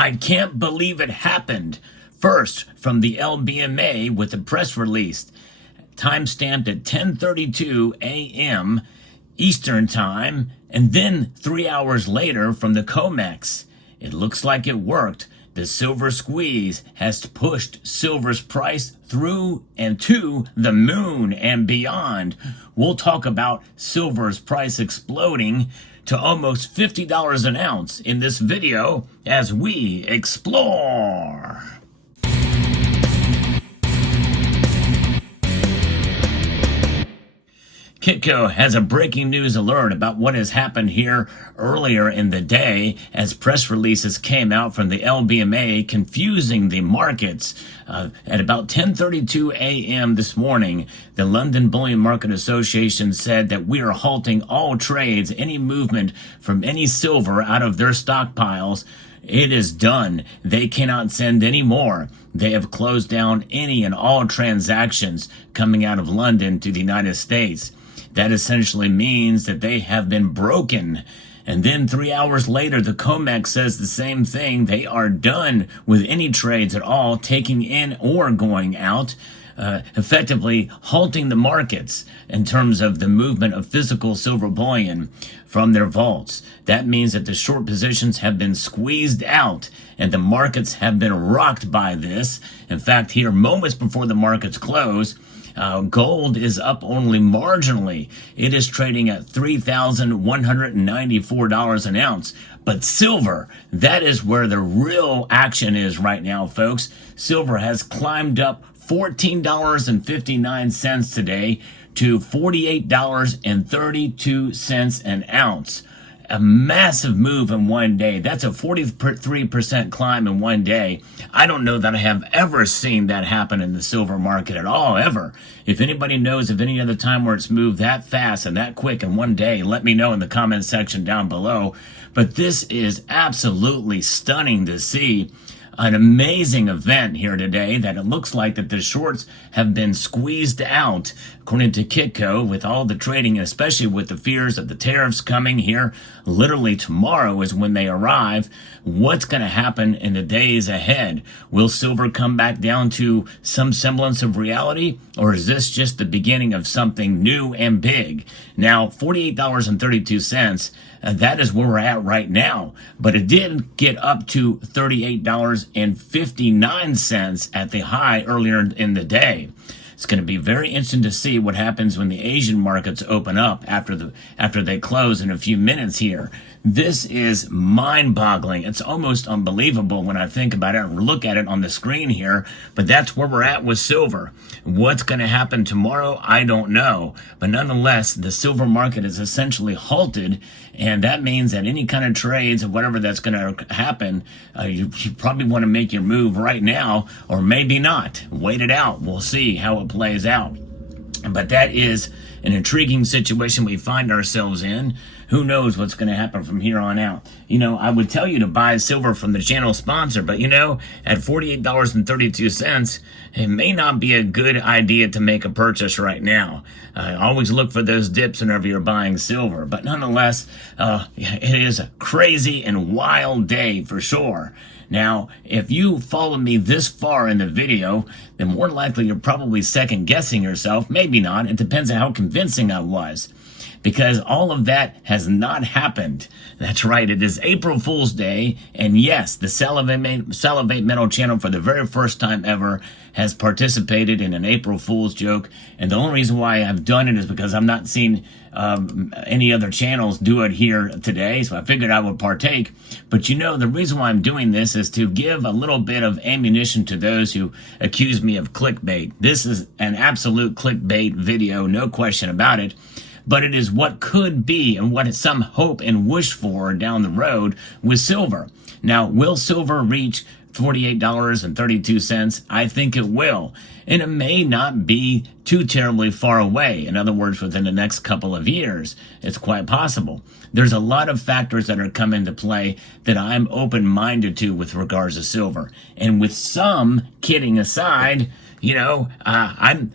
I can't believe it happened. First, from the LBMA with a press release, time-stamped at 10:32 a.m. Eastern Time, and then 3 hours later from the COMEX. It looks like it worked. The silver squeeze has pushed silver's price through and to the moon and beyond. We'll talk about silver's price exploding to almost $50 an ounce in this video as we explore. Kitco has a breaking news alert about what has happened here earlier in the day as press releases came out from the LBMA confusing the markets. At about 10:32 a.m. this morning, the London Bullion Market Association said that we are halting all trades, any movement from any silver out of their stockpiles. It is done. They cannot send any more. They have closed down any and all transactions coming out of London to the United States. That essentially means that they have been broken. And then 3 hours later, the COMEX says the same thing. They are done with any trades at all, taking in or going out, effectively halting the markets in terms of the movement of physical silver bullion from their vaults. That means that the short positions have been squeezed out and the markets have been rocked by this. In fact, here moments before the markets close, gold is up only marginally. It is trading at $3,194 an ounce. But silver, that is where the real action is right now, folks. Silver has climbed up $14.59 today to $48.32 an ounce. A massive move in one day. That's a 43% climb in one day. I don't know that I have ever seen that happen in the silver market at all, ever. If anybody knows of any other time where it's moved that fast and that quick in one day, let me know in the comment section down below. But this is absolutely stunning to see. An amazing event here today that it looks like that the shorts have been squeezed out, according to Kitco, with all the trading, especially with the fears of the tariffs coming here. Literally tomorrow is when they arrive. What's going to happen in the days ahead? Will silver come back down to some semblance of reality, or is this just the beginning of something new and big? Now, $48.32, that is where we're at right now, but it did get up to $38.59 at the high earlier in the day. It's going to be very interesting to see what happens when the Asian markets open up after they close in a few minutes here. This is mind-boggling. It's almost unbelievable when I think about it and look at it on the screen here, but that's where we're at with silver. What's going to happen tomorrow, I don't know. But nonetheless, the silver market is essentially halted, and that means that any kind of trades or whatever that's going to happen, you probably want to make your move right now, or maybe not. Wait it out. We'll see how it plays out. But that is an intriguing situation we find ourselves in. Who knows what's going to happen from here on out? You know, I would tell you to buy silver from the channel sponsor, but you know, at $48.32, it may not be a good idea to make a purchase right now. Always look for those dips whenever you're buying silver. But nonetheless, it is a crazy and wild day for sure. Now, if you follow me this far in the video, then more likely you're probably second guessing yourself. Maybe not. It depends on how convincing I was. Because all of that has not happened. That's right, it is April Fool's Day, and yes, the Salivate Metal channel for the very first time ever has participated in an April Fool's joke, and the only reason why I've done it is because I'm not seeing any other channels do it here today, so I figured I would partake. But you know, the reason why I'm doing this is to give a little bit of ammunition to those who accuse me of clickbait. This is an absolute clickbait video, no question about it. But it is what could be and what some hope and wish for down the road with silver. Now, will silver reach $48.32? I think it will. And it may not be too terribly far away. In other words, within the next couple of years, it's quite possible. There's a lot of factors that are come into play that I'm open-minded to with regards to silver. And with some kidding aside, I'm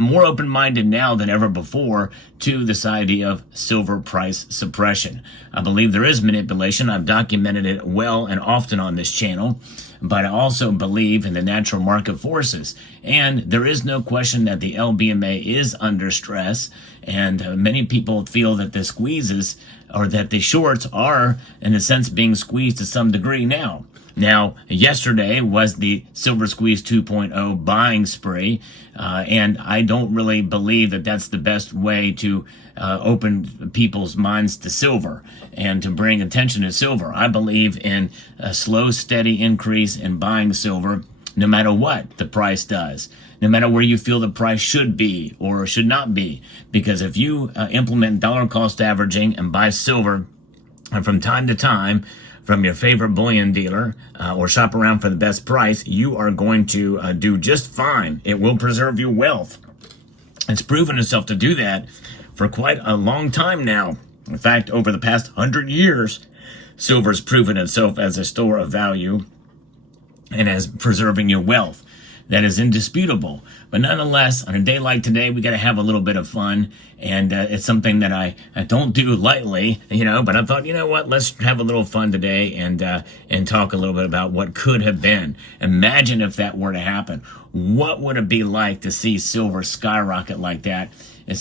more open-minded now than ever before to this idea of silver price suppression. I believe there is manipulation. I've documented it well and often on this channel, but I also believe in the natural market forces. And there is no question that the LBMA is under stress, and many people feel that the squeezes or that the shorts are, in a sense, being squeezed to some degree now. Now, yesterday was the Silver Squeeze 2.0 buying spree, and I don't really believe that that's the best way to open people's minds to silver and to bring attention to silver. I believe in a slow, steady increase in buying silver, no matter what the price does, no matter where you feel the price should be or should not be. Because if you implement dollar cost averaging and buy silver from time to time, from your favorite bullion dealer or shop around for the best price, you are going to do just fine. It will preserve your wealth. It's proven itself to do that for quite a long time now. In fact, over the past 100 years, silver's proven itself as a store of value and as preserving your wealth. That is indisputable. But nonetheless, on a day like today, we got to have a little bit of fun. And it's something that I don't do lightly, but I thought, what, let's have a little fun today and talk a little bit about what could have been. Imagine if that were to happen. What would it be like to see silver skyrocket like that?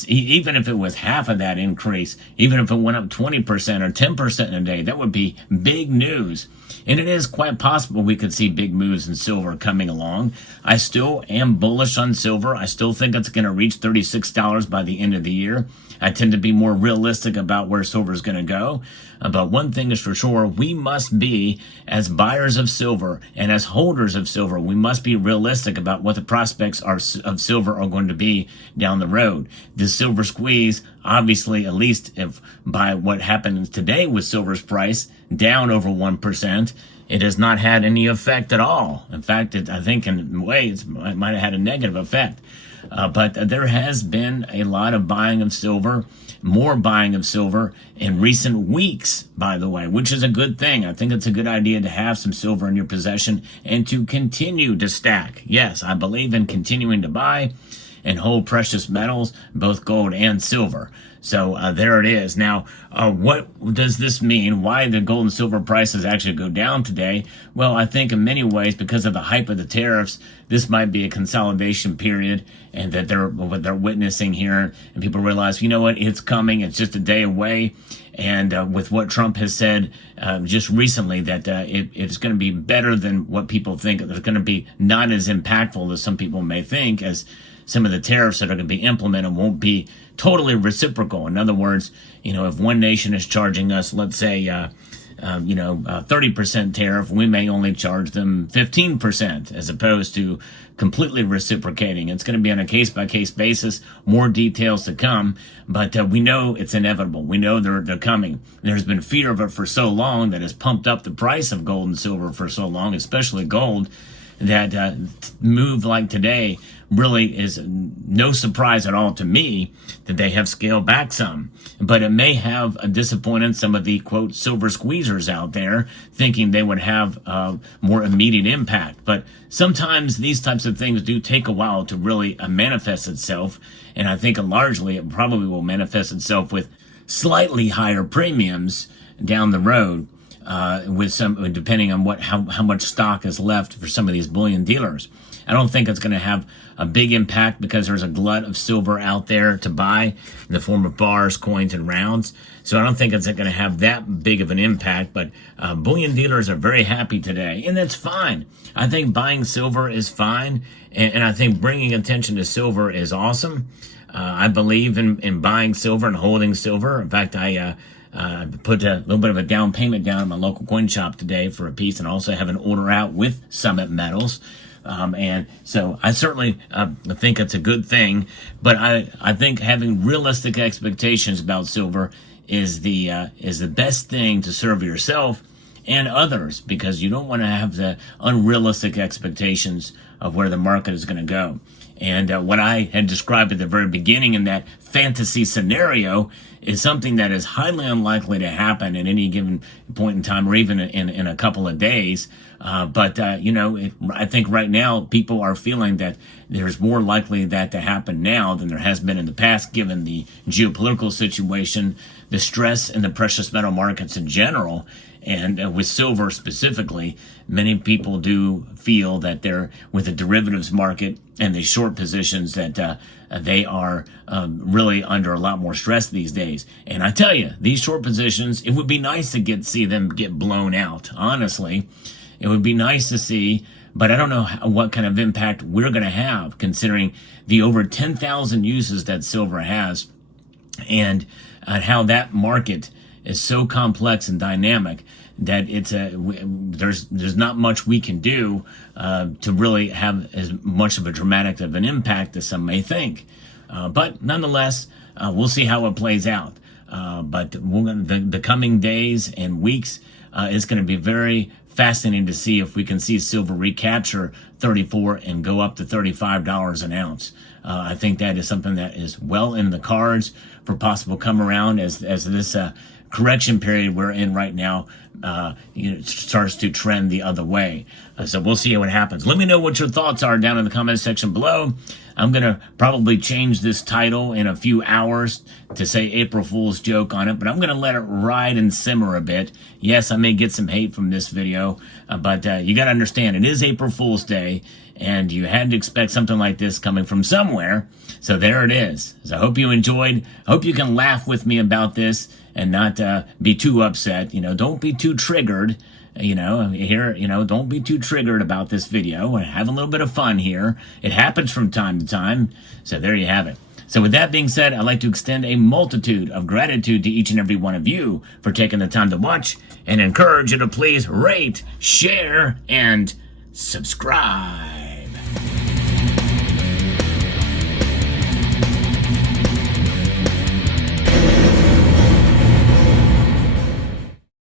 Even if it was half of that increase, even if it went up 20% or 10% in a day, that would be big news. And it is quite possible we could see big moves in silver coming along. I still am bullish on silver. I still think it's going to reach $36 by the end of the year. I tend to be more realistic about where silver is going to go. But one thing is for sure, we must be, as buyers of silver and as holders of silver, we must be realistic about what the prospects of silver are going to be down the road. The silver squeeze, obviously, at least if by what happens today with silver's price, down over 1%, it has not had any effect at all. In fact, I think in a way it might have had a negative effect. But there has been a lot of buying of silver, more buying of silver in recent weeks, by the way, which is a good thing. I think it's a good idea to have some silver in your possession and to continue to stack. Yes, I believe in continuing to buy and hold precious metals, both gold and silver. So there it is. Now, what does this mean? Why the gold and silver prices actually go down today? Well, I think in many ways, because of the hype of the tariffs, this might be a consolidation period, and that what they're witnessing here, and people realize, what, it's coming. It's just a day away. And with what Trump has said just recently, that it's going to be better than what people think. It's going to be not as impactful as some people may think, as some of the tariffs that are going to be implemented won't be totally reciprocal. In other words, if one nation is charging us, let's say, 30% tariff, we may only charge them 15% as opposed to completely reciprocating. It's going to be on a case-by-case basis, more details to come, but we know it's inevitable. We know they're coming. There's been fear of it for so long that has pumped up the price of gold and silver for so long, especially gold, that move like today really is no surprise at all to me that they have scaled back some. But it may have disappointed some of the, quote, silver squeezers out there, thinking they would have more immediate impact. But sometimes these types of things do take a while to really manifest itself. And I think largely it probably will manifest itself with slightly higher premiums down the road. With some, depending on how much stock is left for some of these bullion dealers. I don't think it's going to have a big impact because there's a glut of silver out there to buy in the form of bars, coins, and rounds. So I don't think it's going to have that big of an impact. But bullion dealers are very happy today, and that's fine. I think buying silver is fine, and I think bringing attention to silver is awesome. I believe in buying silver and holding silver. In fact, I put a little bit of a down payment down at my local coin shop today for a piece, and also have an order out with Summit Metals. And so I certainly think it's a good thing, but I think having realistic expectations about silver is the best thing to serve yourself and others, because you don't want to have the unrealistic expectations of where the market is going to go. And what I had described at the very beginning in that fantasy scenario is something that is highly unlikely to happen at any given point in time, or even in a couple of days. I think right now people are feeling that there's more likely that to happen now than there has been in the past, given the geopolitical situation, the stress in the precious metal markets in general. And with silver specifically, many people do feel that they're, with the derivatives market and the short positions, that they are really under a lot more stress these days. And I tell you, these short positions, it would be nice to see them get blown out. Honestly, it would be nice to see, but I don't know what kind of impact we're going to have, considering the over 10,000 uses that silver has, and how that market is so complex and dynamic that there's not much we can do to really have as much of a dramatic of an impact as some may think. But nonetheless, we'll see how it plays out. But the coming days and weeks is going to be very fascinating to see if we can see silver recapture 34 and go up to $35 an ounce. I think that is something that is well in the cards for possible come around as this correction period we're in right now starts to trend the other way. So we'll see what happens. Let me know what your thoughts are down in the comment section below. I'm going to probably change this title in a few hours to say April Fool's joke on it, but I'm going to let it ride and simmer a bit. Yes, I may get some hate from this video, but you got to understand, it is April Fool's Day, and you had to expect something like this coming from somewhere. So there it is. So I hope you enjoyed. I hope you can laugh with me about this and not be too upset. Don't be too triggered. Don't be too triggered about this video. Have a little bit of fun here. It happens from time to time. So there you have it. So with that being said, I'd like to extend a multitude of gratitude to each and every one of you for taking the time to watch, and encourage you to please rate, share, and subscribe.